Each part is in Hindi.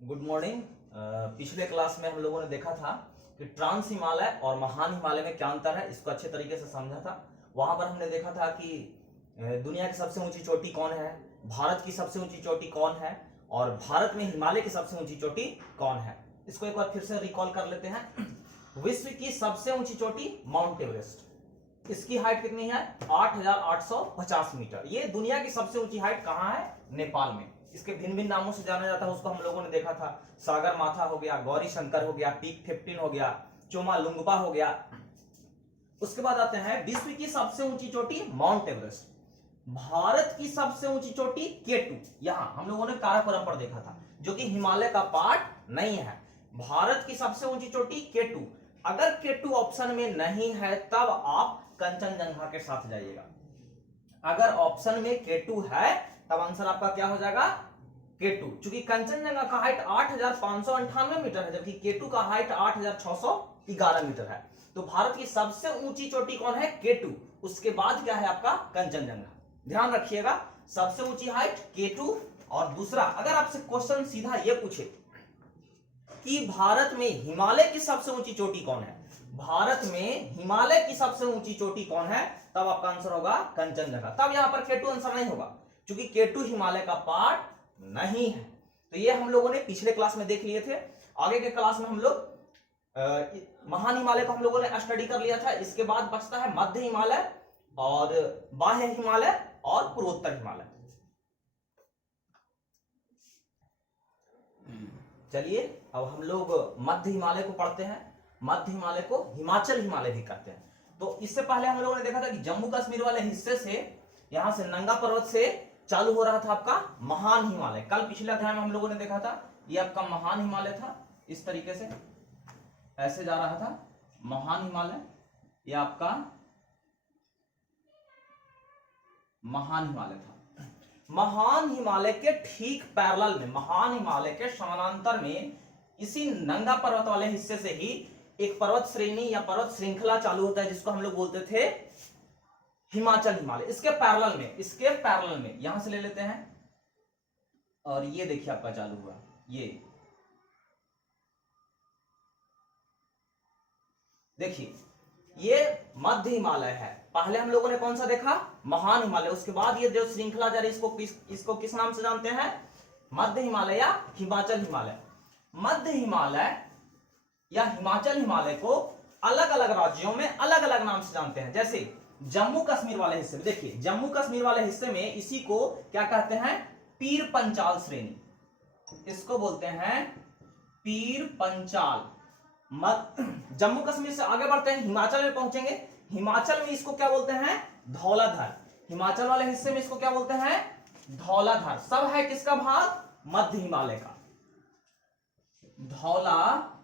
Good morning. पिछले क्लास में हम लोगों ने देखा था कि ट्रांस हिमालय और महान हिमालय में क्या अंतर है, इसको अच्छे तरीके से समझा था। वहां पर हमने देखा था कि दुनिया की सबसे ऊंची चोटी कौन है, भारत की सबसे ऊंची चोटी कौन है और भारत में हिमालय की सबसे ऊंची चोटी कौन है। इसको एक बार फिर से रिकॉल कर लेते हैं। विश्व की सबसे ऊंची चोटी माउंट एवरेस्ट, इसकी हाइट कितनी है? 8,850 मीटर। ये दुनिया की सबसे ऊंची हाइट कहां है? नेपाल में। इसके भिन्न भिन्न नामों से जाना जाता है, उसको हम लोगों ने देखा था। सागर माथा हो गया, गौरी शंकर हो गया, पीक 15 हो गया, चोमा लुंगबा हो गया। उसके बाद आते हैं विश्व की सबसे ऊंची चोटी माउंट एवरेस्ट। भारत की सबसे ऊंची चोटी केटू, यहां हम लोगों ने काराकोरम पर देखा था, जो कि हिमालय का पार्ट नहीं है। भारत की सबसे ऊंची चोटी केटू। अगर केटू ऑप्शन में नहीं है तब आप कंचनजंगा के साथ जाइएगा। अगर ऑप्शन में केटू है तब आंसर आपका क्या हो जाएगा? केटू। चूंकि कंचनजंगा का हाइट 8,598 मीटर है, जबकि केटू का हाइट 8,611 मीटर है। तो भारत की सबसे ऊंची चोटी कौन है? केटू। उसके बाद क्या है आपका? कंचनजंगा। ध्यान रखिएगा, सबसे ऊंची हाइट केटू। और दूसरा, अगर आपसे क्वेश्चन सीधा ये पूछे कि भारत में हिमालय की सबसे ऊंची चोटी कौन है, भारत में हिमालय की सबसे ऊंची चोटी कौन है, तब आपका आंसर होगा कंचनजंगा। तब यहां पर केटू आंसर नहीं होगा, क्योंकि केटू हिमालय का पार्ट नहीं है। तो ये हम लोगों ने पिछले क्लास में देख लिए थे। आगे के क्लास में हम लोग महान हिमालय को हम लोगों ने स्टडी कर लिया था। इसके बाद बचता है मध्य हिमालय और बाह्य हिमालय और पूर्वोत्तर हिमालय। चलिए अब हम लोग मध्य हिमालय को पढ़ते हैं। मध्य हिमालय को हिमाचल हिमालय भी कहते हैं। तो इससे पहले हम लोगों ने देखा था कि जम्मू कश्मीर वाले हिस्से से, यहां से नंगा पर्वत से चालू हो रहा था आपका महान हिमालय। कल पिछले अध्याय में हम लोगों ने देखा था, ये आपका महान हिमालय था। इस तरीके से ऐसे जा रहा था महान हिमालय, ये आपका महान हिमालय था। महान हिमालय के ठीक पैरेलल में, महान हिमालय के समानांतर में, इसी नंगा पर्वत वाले हिस्से से ही एक पर्वत श्रेणी या पर्वत श्रृंखला चालू होता है, जिसको हम लोग बोलते थे हिमाचल हिमालय। इसके पैरेलल में यहां से ले लेते हैं और ये देखिए आपका चालू हुआ, ये देखिए, ये मध्य हिमालय है। पहले हम लोगों ने कौन सा देखा? महान हिमालय। उसके बाद ये जो श्रृंखला जा रही है, इसको किस नाम से जानते हैं? मध्य हिमालय या हिमाचल हिमालय। मध्य हिमालय या हिमाचल हिमालय को अलग अलग राज्यों में अलग अलग नाम से जानते हैं। जैसे जम्मू कश्मीर वाले हिस्से में, देखिए जम्मू कश्मीर वाले हिस्से में इसी को क्या कहते हैं? पीर पंचाल श्रेणी। इसको बोलते हैं पीर पंचाल। जम्मू कश्मीर से आगे बढ़ते हैं, हिमाचल में पहुंचेंगे। हिमाचल में इसको क्या बोलते हैं? धौलाधर। हिमाचल वाले हिस्से में इसको क्या बोलते हैं? धौलाधर। सब है किसका भाग? मध्य हिमालय का, धौलाधर।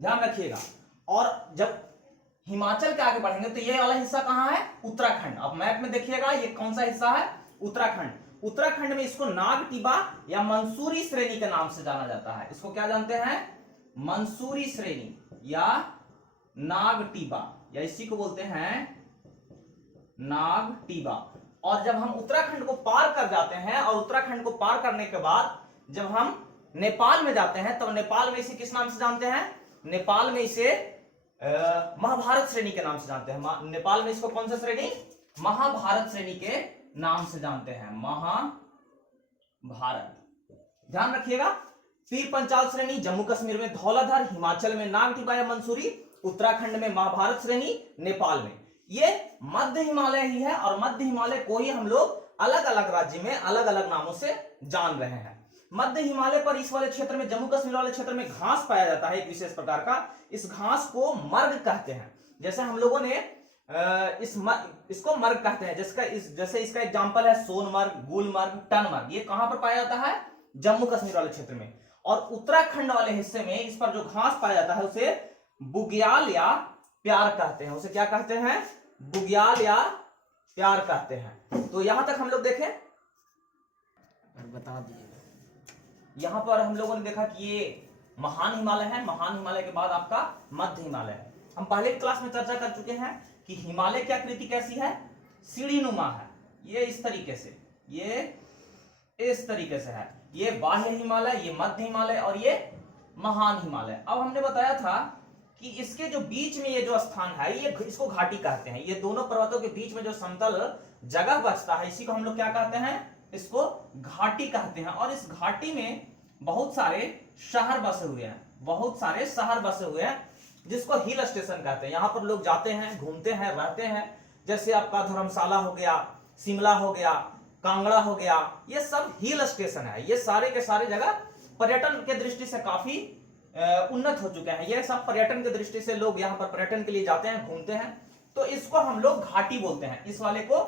ध्यान रखिएगा। और जब हिमाचल के आगे बढ़ेंगे तो ये वाला हिस्सा कहां है? उत्तराखंड। अब मैप में देखिएगा, ये कौन सा हिस्सा है? उत्तराखंड। उत्तराखंड में इसको नागटिबा या मंसूरी श्रेणी के नाम से जाना जाता है। इसको क्या जानते हैं? मंसूरी श्रेणी या नागटिबा, या इसी को बोलते हैं नागटिबा। और जब हम उत्तराखंड को पार कर जाते हैं, और उत्तराखंड को पार करने के बाद जब हम नेपाल में जाते हैं, तो नेपाल में इसे किस नाम से जानते हैं? नेपाल में इसे महाभारत श्रेणी के नाम से जानते हैं। नेपाल में इसको कौन सा श्रेणी? महाभारत श्रेणी के नाम से जानते हैं, महाभारत। ध्यान रखिएगा, पीर पंचाल श्रेणी जम्मू कश्मीर में, धौलाधर हिमाचल में, नागटिबा या मंसूरी उत्तराखंड में, महाभारत श्रेणी नेपाल में। ये मध्य हिमालय ही है, और मध्य हिमालय को ही हम लोग अलग अलग राज्य में अलग अलग नामों से जान रहे हैं। मध्य हिमालय पर इस वाले क्षेत्र में, जम्मू कश्मीर वाले क्षेत्र में घास पाया जाता है एक विशेष प्रकार का। इस घास को मर्ग कहते हैं। जैसे हम लोगों ने इसको मर्ग कहते हैं, जैसे इसका एग्जांपल है सोनमर्ग, गुलमर्ग, टनमर्ग। ये कहां पर पाया जाता है? जम्मू कश्मीर वाले क्षेत्र में। और उत्तराखंड वाले हिस्से में इस पर जो घास पाया जाता है उसे बुग्याल या प्यार कहते हैं। उसे क्या कहते हैं? बुग्याल या प्यार कहते हैं। तो यहां तक हम लोग देखें, बता दिए। यहां पर हम लोगों ने देखा कि ये महान हिमालय है। महान हिमालय के बाद आपका मध्य हिमालय है। हम पहले क्लास में चर्चा कर चुके हैं कि हिमालय की आकृति कैसी है? सीढ़ीनुमा है। ये इस तरीके से, ये इस तरीके से है। ये बाह्य हिमालय, ये मध्य हिमालय और ये महान हिमालय। अब हमने बताया था कि इसके जो बीच में ये जो स्थान है, ये इसको घाटी कहते हैं। ये दोनों पर्वतों के बीच में जो समतल जगह बचता है, इसी को हम लोग क्या कहते हैं, इसको घाटी कहते हैं। और इस घाटी में बहुत सारे शहर बसे हुए हैं, बहुत सारे शहर बसे हुए हैं, जिसको हिल स्टेशन कहते हैं। यहां पर लोग जाते हैं, घूमते हैं, रहते हैं। जैसे आपका धर्मशाला हो गया, शिमला हो गया, कांगड़ा हो गया, ये सब हिल स्टेशन है। ये सारे के सारे जगह पर्यटन के दृष्टि से काफी उन्नत हो चुके हैं। ये सब पर्यटन की दृष्टि से लोग यहाँ पर पर्यटन के लिए जाते हैं, घूमते हैं। तो इसको हम लोग घाटी बोलते हैं, इस वाले को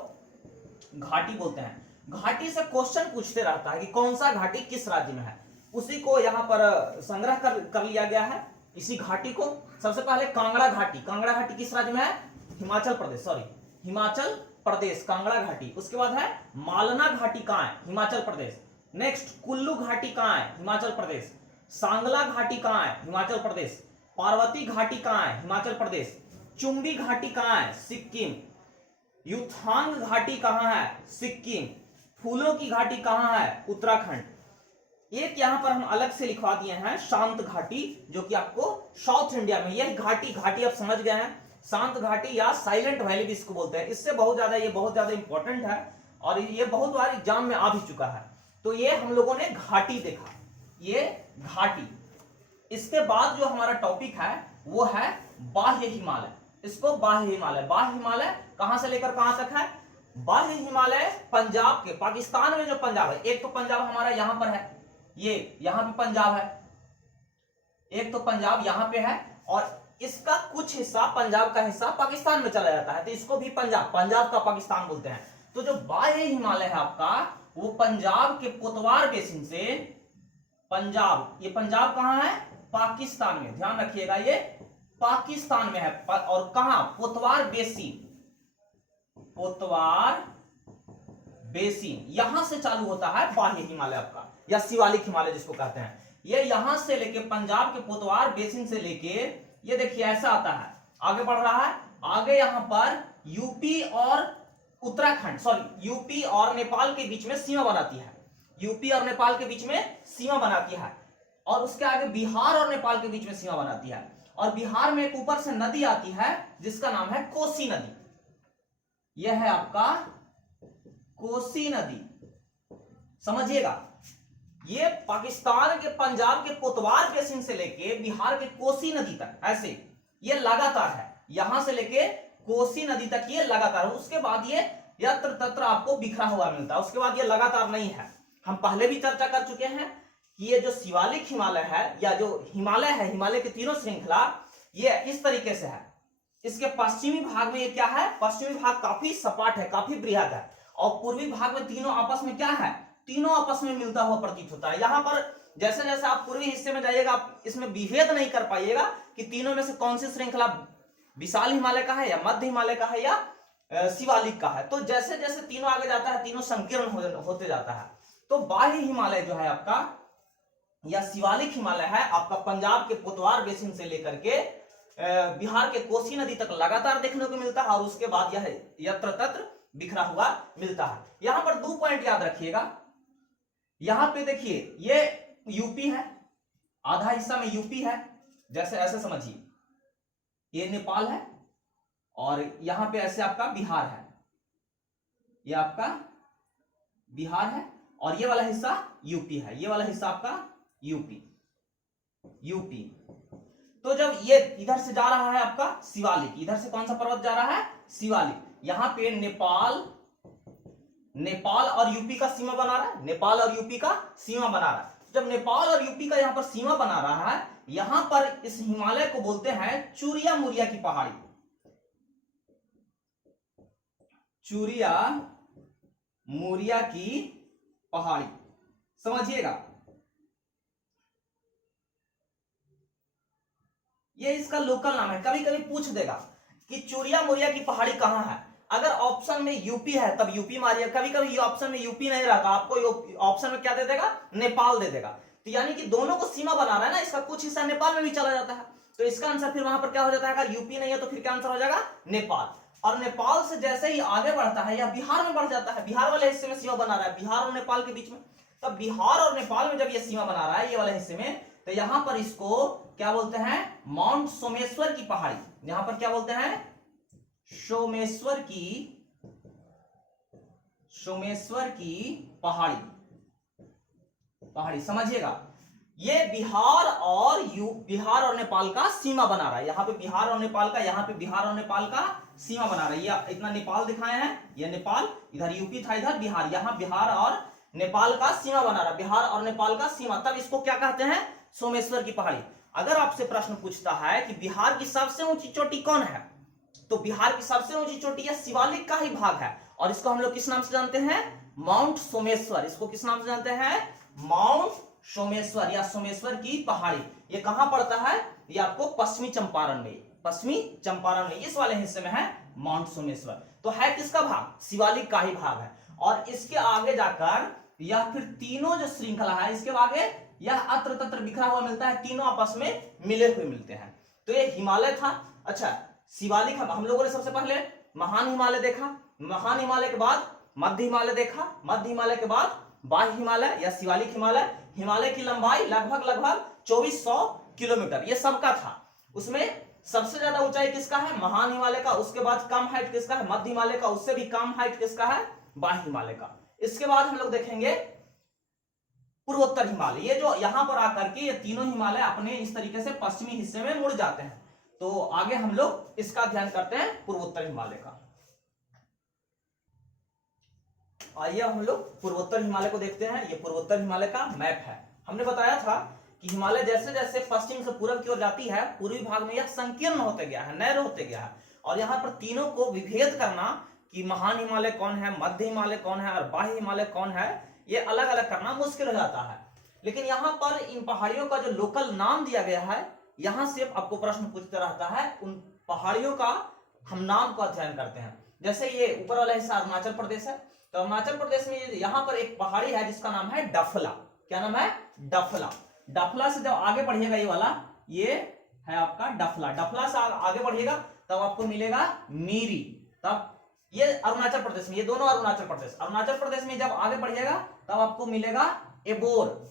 घाटी बोलते हैं। घाटी से क्वेश्चन पूछते रहता है कि कौन सा घाटी किस राज्य में है, उसी को यहाँ पर संग्रह कर लिया गया है। इसी घाटी को सबसे पहले कांगड़ा घाटी, कांगड़ा घाटी किस राज्य में है, हिमाचल प्रदेश, सॉरी हिमाचल प्रदेश, कांगड़ा घाटी। उसके बाद है मालना घाटी, कहां है, हिमाचल प्रदेश। नेक्स्ट कुल्लू घाटी कहां है, हिमाचल प्रदेश। सांगला घाटी कहां है, हिमाचल प्रदेश। पार्वती घाटी कहां है, हिमाचल प्रदेश। चुंबी घाटी कहां है, सिक्किम। युथांग घाटी कहां है, सिक्किम। फूलों की घाटी कहां है, उत्तराखंड। एक यहां पर हम अलग से लिखवा दिए हैं शांत घाटी, जो कि आपको साउथ इंडिया में, यह घाटी आप समझ गए हैं, शांत घाटी या साइलेंट वैली भी इसको बोलते हैं। इससे बहुत ज्यादा इंपॉर्टेंट है और ये बहुत बार एग्जाम में आ भी चुका है। तो ये हम लोगों ने घाटी देखा, ये घाटी। इसके बाद जो हमारा टॉपिक है वो है बाह्य हिमालय। इसको बाह्य हिमालय कहां से लेकर कहां तक है, बाह्य हिमालय पंजाब के, पाकिस्तान में जो पंजाब है, एक तो पंजाब हमारा यहां पर है, ये यहां पे पंजाब है, एक तो पंजाब यहां पे है, और इसका कुछ हिस्सा, पंजाब का हिस्सा पाकिस्तान में चला जाता है, तो इसको भी पंजाब का पाकिस्तान बोलते हैं। तो जो बाह्य हिमालय है आपका, वो पंजाब के पुतवार बेसिन से, पंजाब, ये पंजाब कहां है, पाकिस्तान में, ध्यान रखिएगा ये पाकिस्तान में है। और कहां, पुतवार बेसिन, यहां से चालू होता है बाह्य हिमालय आपका, या शिवालिक हिमालय जिसको कहते हैं। ये यहां से लेके पंजाब के पुतवार बेसिन से लेके, ये देखिए ऐसा आता है, आगे बढ़ रहा है, आगे यहां पर यूपी और उत्तराखंड, सॉरी यूपी और नेपाल के बीच में सीमा बनाती है, यूपी और नेपाल के बीच में सीमा बनाती है। और उसके आगे बिहार और नेपाल के बीच में सीमा बनाती है। और बिहार में एक ऊपर से नदी आती है जिसका नाम है कोसी नदी। यह है आपका कोसी नदी, समझिएगा। ये पाकिस्तान के पंजाब के पुतवार बेसिन से लेके बिहार के कोसी नदी तक, ऐसे ये लगातार है, यहां से लेके कोसी नदी तक ये लगातार है। उसके बाद ये यत्र तत्र आपको बिखरा हुआ मिलता है, उसके बाद ये लगातार नहीं है। हम पहले भी चर्चा कर चुके हैं कि ये जो शिवालिक हिमालय है, या जो हिमालय है, हिमालय की तीनों श्रृंखला, ये इस तरीके से है। इसके पश्चिमी भाग में ये क्या है, पश्चिमी भाग काफी सपाट है, काफी बृहद है, और पूर्वी भाग में तीनों आपस में क्या है, तीनों आपस में मिलता हुआ प्रतीत होता है। यहां पर जैसे जैसे आप पूर्वी हिस्से में जाइएगा, आप इसमें विभेद नहीं कर पाइएगा कि तीनों में से कौन सी श्रृंखला विशाल हिमालय का है, या मध्य हिमालय का है, या शिवालिक का है। तो जैसे जैसे तीनों आगे जाता है, तीनों संकीर्ण होते जाता है। तो बाह्य हिमालय जो है आपका, या शिवालिक हिमालय है आपका, पंजाब के पुतवार बेसिन से लेकर के बिहार के कोसी नदी तक लगातार देखने को मिलता है, और उसके बाद यह यत्र तत्र बिखरा हुआ मिलता है। यहां पर 2 पॉइंट याद रखिएगा। यहां पे देखिए ये यूपी है, आधा हिस्सा में यूपी है, जैसे ऐसे समझिए, ये नेपाल है, और यहां पे ऐसे आपका बिहार है, ये आपका बिहार है, और ये वाला हिस्सा यूपी है, ये वाला हिस्सा आपका यूपी। तो जब ये इधर से जा रहा है आपका शिवालिक, इधर से कौन सा पर्वत जा रहा है, शिवालिक, यहां पे नेपाल और यूपी का सीमा बना रहा है, नेपाल और यूपी का सीमा बना रहा है। जब नेपाल और यूपी का यहां पर सीमा बना रहा है, यहां पर इस हिमालय को बोलते हैं चूरिया मुरिया की पहाड़ी, चूरिया मुरिया की पहाड़ी, समझिएगा। ये इसका लोकल नाम है, कभी कभी पूछ देगा कि चूरिया मुरिया की पहाड़ी कहां है। अगर ऑप्शन में यूपी है तब यूपी मारिए, कभी कभी ये ऑप्शन में यूपी नहीं रहता, आपको ऑप्शन में क्या दे देगा, नेपाल दे देगा। तो यानी कि दोनों को सीमा बना रहा है ना, इसका कुछ हिस्सा नेपाल में भी चला जाता है, तो इसका आंसर फिर वहां पर क्या हो जाता है, अगर यूपी नहीं है तो फिर क्या आंसर हो जाएगा, नेपाल। और नेपाल से जैसे ही आगे बढ़ता है या बिहार में बढ़ जाता है, बिहार वाले हिस्से में सीमा बना रहा है, बिहार और नेपाल के बीच में, तब बिहार और नेपाल में जब ये सीमा बना रहा है ये वाले हिस्से में, तो यहां पर इसको क्या बोलते हैं, माउंट सोमेश्वर की पहाड़ी, यहां पर क्या बोलते हैं, सोमेश्वर की पहाड़ी समझिएगा। ये बिहार और नेपाल का सीमा बना रहा है, यहाँ पे बिहार और नेपाल का, यहाँ पे बिहार और नेपाल का सीमा बना रहा है। ये इतना नेपाल दिखाए हैं, ये नेपाल, इधर यूपी था, इधर बिहार, यहाँ बिहार और नेपाल का सीमा बना रहा है, बिहार और नेपाल का सीमा, तब इसको क्या कहते हैं, सोमेश्वर की पहाड़ी। अगर आपसे प्रश्न पूछता है कि बिहार की सबसे ऊंची चोटी कौन है, तो बिहार की सबसे ऊंची चोटी है शिवालिक का ही भाग है, और इसको हम लोग किस नाम से जानते हैं, माउंट सोमेश्वर। इसको किस नाम से जानते हैं, माउंट सोमेश्वर या सोमेश्वर की पहाड़ी। ये कहां पड़ता है, ये आपको पश्चिमी चंपारण में इस वाले हिस्से में है माउंट सोमेश्वर। तो है किसका भाग, शिवालिक का ही भाग है। और इसके आगे जाकर यह फिर तीनों जो श्रृंखला है, इसके आगे यह अत्र तत्र बिखरा हुआ मिलता है, तीनों आपस में मिले हुए मिलते हैं। तो ये हिमालय था। अच्छा, शिवालिक हम लोगों ने सबसे पहले महान हिमालय देखा, महान हिमालय के बाद मध्य हिमालय देखा, मध्य हिमालय के बाद बाह्य हिमालय या शिवालिक हिमालय। हिमालय की लंबाई लगभग 2400 किलोमीटर ये सबका था। उसमें सबसे ज्यादा ऊंचाई किसका है, महान हिमालय का, उसके बाद कम हाइट किसका है, मध्य हिमालय का, उससे भी कम हाइट किसका है, बाह्य हिमालय का। इसके बाद हम लोग देखेंगे पूर्वोत्तर हिमालय। ये जो यहां पर आकर के ये तीनों हिमालय अपने इस तरीके से पश्चिमी हिस्से में मुड़ जाते हैं। तो आगे हम लोग इसका ध्यान करते हैं, पूर्वोत्तर हिमालय का। आइए हम लोग पूर्वोत्तर हिमालय को देखते हैं। ये पूर्वोत्तर हिमालय का मैप है। हमने बताया था कि हिमालय जैसे जैसे पश्चिम से पूर्व की ओर जाती है, पूर्वी भाग में यह संकीर्ण होते गया है, नैरो होते गया है। और यहाँ पर तीनों को विभेद करना कि महान हिमालय कौन है, मध्य हिमालय कौन है और बाह्य हिमालय कौन है, ये अलग अलग करना मुश्किल हो जाता है। लेकिन यहाँ पर इन पहाड़ियों का जो लोकल नाम दिया गया है, यहाँ से आपको प्रश्न पूछते रहता है, उन पहाड़ियों का हम नाम को अध्ययन करते हैं। जैसे ये ऊपर वाला हिस्सा अरुणाचल प्रदेश है, तो अरुणाचल प्रदेश में यहाँ पर एक पहाड़ी है जिसका नाम है डफला। क्या नाम है, डफला। डफला से जब आगे बढ़िएगा, ये वाला ये है आपका डफला। डफला से आगे बढ़िएगा तब आपको मिलेगा मीरी। तब ये अरुणाचल प्रदेश में, ये दोनों अरुणाचल प्रदेश। अरुणाचल प्रदेश में जब आगे बढ़िएगा तब आपको मिलेगा एबोर।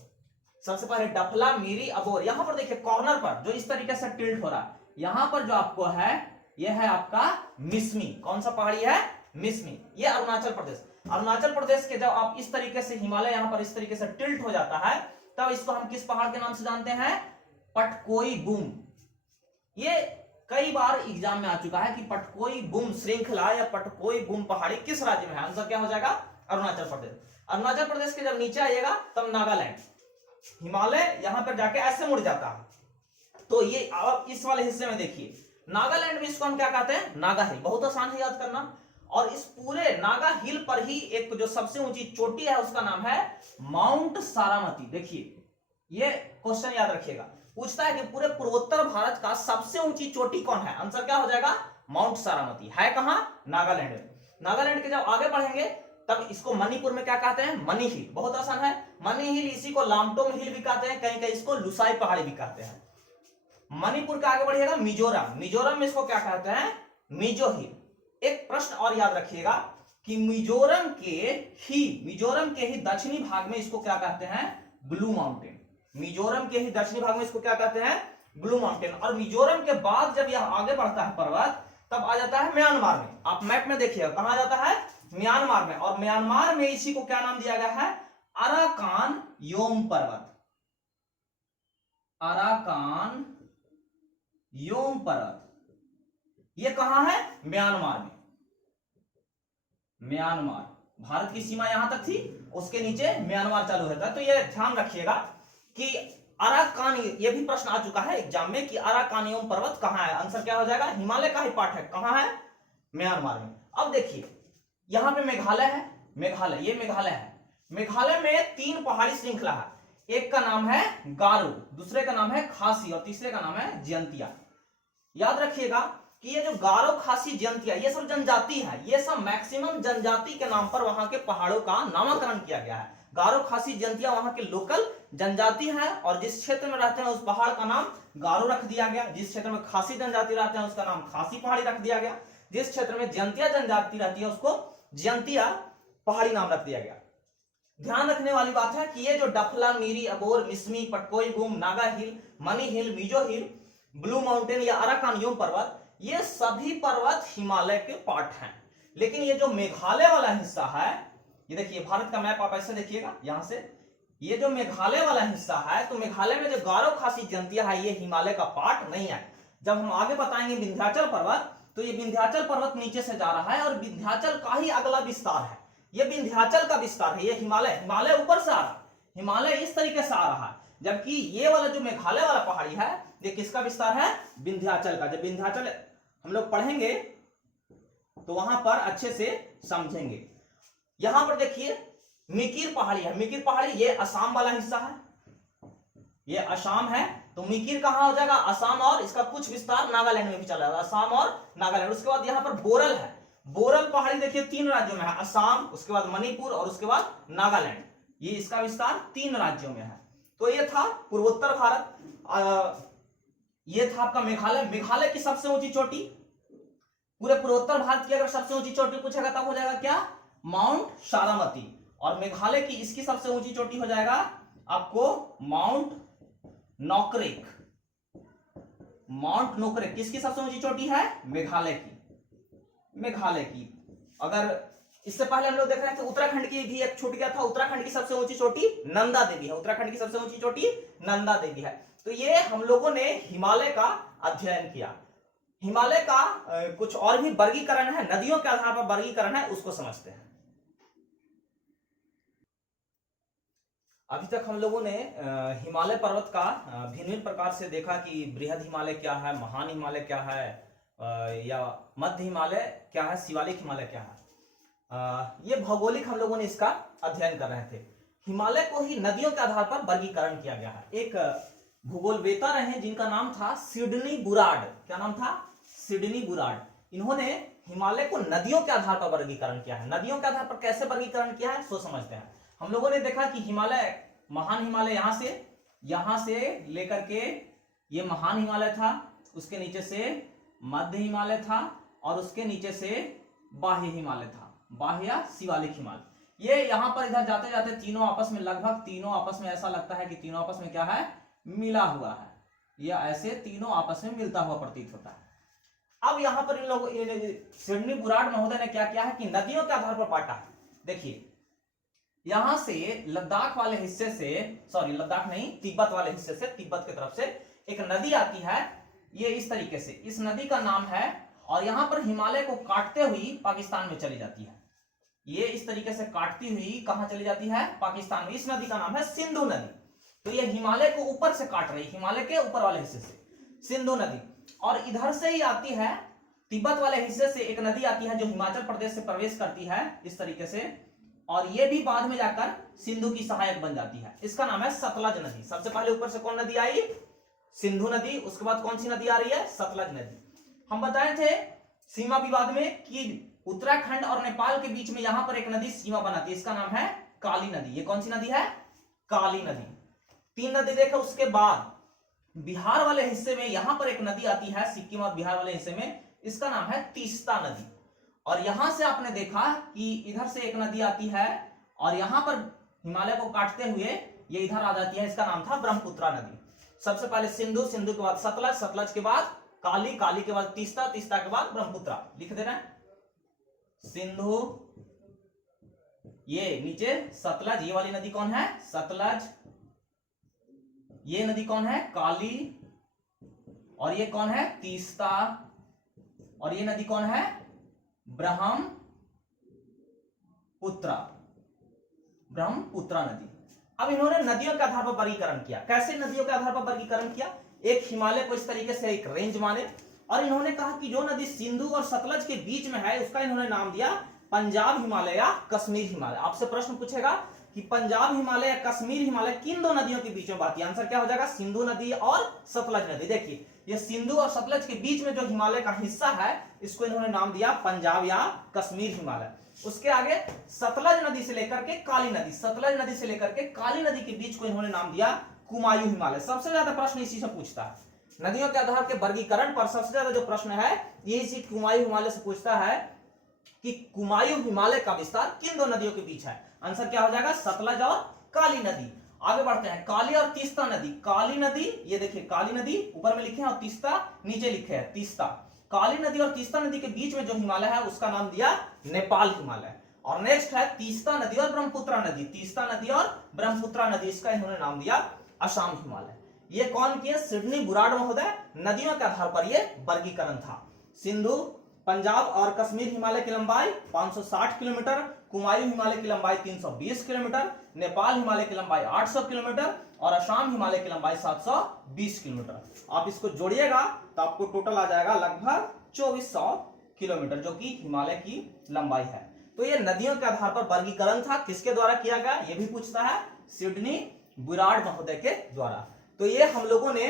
सबसे पहले डफला, मीरी, अबोर। यहां पर देखिए कॉर्नर पर जो इस तरीके से टिल्ट हो रहा है, यहां पर जो आपको है ये है आपका मिसमी। कौन सा पहाड़ी है, मिसमी। ये अरुणाचल प्रदेश। अरुणाचल प्रदेश के जब आप इस तरीके से हिमालय यहां पर इस तरीके से टिल्ट हो जाता है, तब इसको हम किस पहाड़ के नाम से जानते हैं, पटकोई बूम। ये कई बार एग्जाम में आ चुका है कि पटकोई बूम श्रृंखला या पटकोई बूम पहाड़ी किस राज्य में है। आंसर क्या हो जाएगा, अरुणाचल प्रदेश। अरुणाचल प्रदेश के जब नीचे आइएगा तब नागालैंड। हिमालय यहां पर जाके ऐसे मुड़ जाता है। तो ये आप इस वाले हिस्से में देखिए, नागालैंड में इसको हम क्या कहते हैं, नागा हिल। बहुत आसान है याद करना। और इस पूरे नागा हिल पर ही एक जो सबसे ऊंची चोटी है उसका नाम है माउंट सारामती। देखिए ये क्वेश्चन याद रखिएगा, पूछता है कि पूरे पूर्वोत्तर भारत का सबसे ऊंची चोटी कौन है। आंसर क्या हो जाएगा, माउंट सारामती। है कहां, नागालैंड में। नागालैंड के जब आगे बढ़ेंगे तब इसको मणिपुर में क्या कहते हैं, मनी हिल। बहुत आसान है, मनी हिल। इसी को लामटोम हिल भी कहते हैं, कहीं कहीं इसको लुसाई पहाड़ी भी कहते हैं। मणिपुर के आगे बढ़िएगा मिजोरम। मिजोरम में इसको क्या कहते हैं, मिजो हिल। एक प्रश्न और याद रखिएगा कि मिजोरम के ही दक्षिणी भाग में इसको क्या कहते हैं, ब्लू माउंटेन। मिजोरम के ही दक्षिणी भाग में इसको क्या कहते हैं, ब्लू माउंटेन। और मिजोरम के बाद जब यह आगे बढ़ता है पर्वत, तब आ जाता है म्यांमार में। आप मैप में देखिएगा कहां जाता है, म्यांमार में। और म्यांमार में इसी को क्या नाम दिया गया है, अराकान योम पर्वत। अराकान योम पर्वत ये कहां है, म्यांमार में। म्यांमार, भारत की सीमा यहां तक थी, उसके नीचे म्यांमार चालू रहता है। तो ये ध्यान रखिएगा कि अराकान, ये भी प्रश्न आ चुका है एग्जाम में कि अराकानियम पर्वत कहां है। आंसर क्या हो जाएगा, हिमालय का ही पार्ट है। कहां है, म्यांमार में। अब देखिए यहां पे मेघालय है, मेघालय, ये मेघालय है। मेघालय में 3 पहाड़ी श्रृंखला है। एक का नाम है गारो, दूसरे का नाम है खासी और तीसरे का नाम है जयंतिया। याद रखिएगा कि ये जो गारो, खासी, जयंतिया ये सब जनजाति है। ये सब मैक्सिमम जनजाति के नाम पर वहां के पहाड़ों का नामकरण किया गया है। गारो, खासी, जयंतिया वहां के लोकल जनजाति है, और जिस क्षेत्र में रहते हैं उस पहाड़ का नाम गारो रख दिया गया। जिस क्षेत्र में खासी जनजाति रहते हैं उसका नाम खासी पहाड़ी रख दिया गया। जिस क्षेत्र में जयंतिया जनजाति रहती है उसको जयंतिया पहाड़ी नाम रख दिया गया। ध्यान रखने वाली बात है कि ये जो डफला, मीरी, अबोर, मिसमी, पटकोई गुम, नागा हिल, मनी हिल, मिजो हिल, ब्लू माउंटेन या अराकानयम पर्वत, ये सभी पर्वत हिमालय के पार्ट हैं। लेकिन ये जो मेघालय वाला हिस्सा है, ये देखिए भारत का मैप आप ऐसे देखिएगा यहां से, ये जो मेघालय वाला हिस्सा है, तो मेघालय में जो गारो खासी जयंतिया है ये हिमालय का पार्ट नहीं है। जब हम आगे बताएंगे विंध्याचल पर्वत, तो ये विंध्याचल पर्वत नीचे से जा रहा है और विंध्याचल का ही अगला विस्तार है, ये विंध्याचल का विस्तार है। ये हिमालय ऊपर से आ रहा है, हिमालय इस तरीके से आ रहा है, जबकि ये वाला जो मेघालय वाला पहाड़ी है ये किसका विस्तार है? विंध्याचल का। जब विंध्याचल हम लोग पढ़ेंगे तो वहां पर अच्छे से समझेंगे। यहां पर देखिए मिकिर पहाड़ी है, मिकिर पहाड़ी ये असम वाला हिस्सा है, ये असम है, तो मिकिर कहां हो जाएगा? असम, और इसका कुछ विस्तार नागालैंड में भी चला जाएगा, असम और नागालैंड। उसके बाद यहां पर बोरल है, बोरल पहाड़ी देखिए 3 राज्यों में है, असम, उसके बाद मणिपुर और उसके बाद नागालैंड, ये इसका विस्तार 3 राज्यों में है। तो ये था पूर्वोत्तर भारत, ये था आपका मेघालय। मेघालय की सबसे ऊंची चोटी, पूरे पूर्वोत्तर भारत की अगर सबसे ऊंची चोटी पूछेगा तब हो जाएगा क्या? माउंट सारामती। और मेघालय की इसकी सबसे ऊंची चोटी हो जाएगा आपको माउंट नोकरेक। माउंट नोकरेक किसकी सबसे ऊंची चोटी है? मेघालय की, मेघालय की। अगर इससे पहले हम लोग देख रहे थे उत्तराखंड की भी एक छूट गया था, उत्तराखंड की सबसे ऊंची चोटी नंदा देवी है, उत्तराखंड की सबसे ऊंची चोटी नंदा देवी है। तो ये हम लोगों ने हिमालय का अध्ययन किया। हिमालय का कुछ और भी वर्गीकरण है, नदियों के आधार पर वर्गीकरण है, उसको समझते हैं। अभी तक हम लोगों ने हिमालय पर्वत का भिन्न भिन्न प्रकार से देखा कि बृहद हिमालय क्या है, महान हिमालय क्या है, या मध्य हिमालय क्या है, शिवालिक हिमालय क्या है। ये भौगोलिक हम लोगों ने इसका अध्ययन कर रहे थे। हिमालय को ही नदियों के आधार पर वर्गीकरण किया गया है। एक भूगोलवेता रहे जिनका नाम था सिडनी बुराड। क्या नाम था? Sydney Burrard. इन्होंने हिमालय को नदियों के आधार पर वर्गीकरण किया है। नदियों के आधार पर कैसे वर्गीकरण किया है सो समझते हैं। हम लोगों ने देखा कि हिमालय, महान हिमालय यहां से लेकर के ये महान हिमालय था, उसके नीचे से मध्य हिमालय था और उसके नीचे से बाह्य हिमालय था, बाह्य शिवालिक हिमालय। ये यहां पर इधर जाते जाते तीनों आपस में, लगभग तीनों आपस में ऐसा लगता है कि तीनों आपस में क्या है? मिला हुआ है, या ऐसे तीनों आपस में मिलता हुआ प्रतीत होता है। अब यहां पर इन लोगों, सिडनी बुराड महोदय ने क्या किया है कि नदियों के आधार पर बांटा है। देखिए यहां से लद्दाख वाले हिस्से से, सॉरी लद्दाख नहीं, तिब्बत वाले हिस्से से, तिब्बत की तरफ से एक नदी आती है, ये इस तरीके से, इस नदी का नाम है, और यहां पर हिमालय को काटते हुई पाकिस्तान में चली जाती है। ये इस तरीके से काटती हुई कहां चली जाती है? पाकिस्तान में। इस नदी का नाम है सिंधु नदी। तो ये हिमालय को ऊपर से काट रही, हिमालय के ऊपर वाले हिस्से से सिंधु नदी। और इधर से ही आती है, तिब्बत वाले हिस्से से एक नदी आती है जो हिमाचल प्रदेश से प्रवेश करती है इस तरीके से, और ये भी बाद में जाकर सिंधु की सहायक बन जाती है। इसका नाम है सतलज नदी। सबसे पहले ऊपर से कौन नदी आई? सिंधु नदी। उसके बाद कौन सी नदी आ रही है? सतलज नदी। हम बताए थे सीमा विवाद में कि उत्तराखंड और नेपाल के बीच में यहां पर एक नदी सीमा बनाती है, इसका नाम है काली नदी। ये कौन सी नदी है? काली नदी। 3 नदी देखा। उसके बाद बिहार वाले हिस्से में यहां पर एक नदी आती है, सिक्किम और बिहार वाले हिस्से में, इसका नाम है तीस्ता नदी। और यहां से आपने देखा कि इधर से एक नदी आती है और यहां पर हिमालय को काटते हुए ये इधर आ जाती है, इसका नाम था ब्रह्मपुत्रा नदी। सबसे पहले सिंधु, सिंधु के बाद सतलज, सतलज के बाद काली, काली के बाद तीस्ता, तीस्ता के बाद ब्रह्मपुत्रा। लिख देना है सिंधु, ये नीचे सतलज, ये वाली नदी कौन है? सतलज। ये नदी कौन है? काली। और ये कौन है? तीस्ता। और ये नदी कौन है? ब्रह्मपुत्रा, ब्रह्मपुत्रा नदी। अब इन्होंने नदियों के आधार पर वर्गीकरण किया। कैसे नदियों के आधार पर वर्गीकरण किया? एक हिमालय को इस तरीके से एक रेंज माने, और इन्होंने कहा कि जो नदी सिंधु और सतलज के बीच में है उसका इन्होंने नाम दिया पंजाब हिमालय या कश्मीर हिमालय। आपसे प्रश्न पूछेगा कि पंजाब हिमालय या कश्मीर हिमालय किन दो नदियों के बीच में बात है? आंसर क्या हो जाएगा? सिंधु नदी और सतलज नदी। देखिए ये सिंधु और सतलज के बीच में जो हिमालय का हिस्सा है इसको इन्होंने नाम दिया पंजाब या कश्मीर हिमालय। उसके आगे सतलज नदी से लेकर के काली नदी, सतलज नदी से लेकर के काली नदी के बीच को इन्होंने नाम दिया कुमायूं हिमालय। सबसे ज्यादा प्रश्न इसी से पूछता है नदियों के आधार के वर्गीकरण पर सबसे ज्यादा जो प्रश्न है ये इसी कुमायूं हिमालय से पूछता है कि कुमायूं हिमालय का विस्तार किन दो नदियों के बीच है। आंसर क्या हो जाएगा, सतलज और काली नदी। आगे बढ़ते हैं, काली और तीस्ता नदी। काली नदी, ये देखिए काली नदी ऊपर में लिखे हैं और तीस्ता नीचे लिखे हैं, तीस्ता। काली नदी और तीस्ता नदी के बीच में जो हिमालय है उसका नाम दिया नेपाल हिमालय। और नेक्स्ट है तीस्ता नदी और ब्रह्मपुत्रा नदी। तीस्ता नदी और ब्रह्मपुत्रा नदी, इसका इन्होंने नाम दिया असम हिमालय। ये कौन किए, सिडनी बुराड़ महोदय। नदियों के आधार पर ये वर्गीकरण था। सिंधु, पंजाब और कश्मीर हिमालय की लंबाई 560 किलोमीटर, कुमायूं हिमालय की लंबाई 320 किलोमीटर, नेपाल हिमालय की लंबाई 800 किलोमीटर और असम हिमालय की लंबाई 720 किलोमीटर। आप इसको जोड़िएगा तो आपको टोटल आ जाएगा लगभग 2400 किलोमीटर, जो कि हिमालय की लंबाई है। तो ये नदियों के आधार पर वर्गीकरण था, किसके द्वारा किया गया ये भी पूछता है, सिडनी बुराड़ महोदय के द्वारा। तो ये हम लोगों ने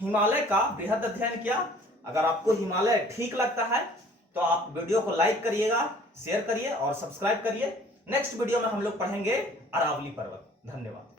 हिमालय का बृहद अध्ययन किया। अगर आपको हिमालय ठीक लगता है तो आप वीडियो को लाइक करिएगा, शेयर करिए और सब्सक्राइब करिए। नेक्स्ट वीडियो में हम लोग पढ़ेंगे अरावली पर्वत। धन्यवाद।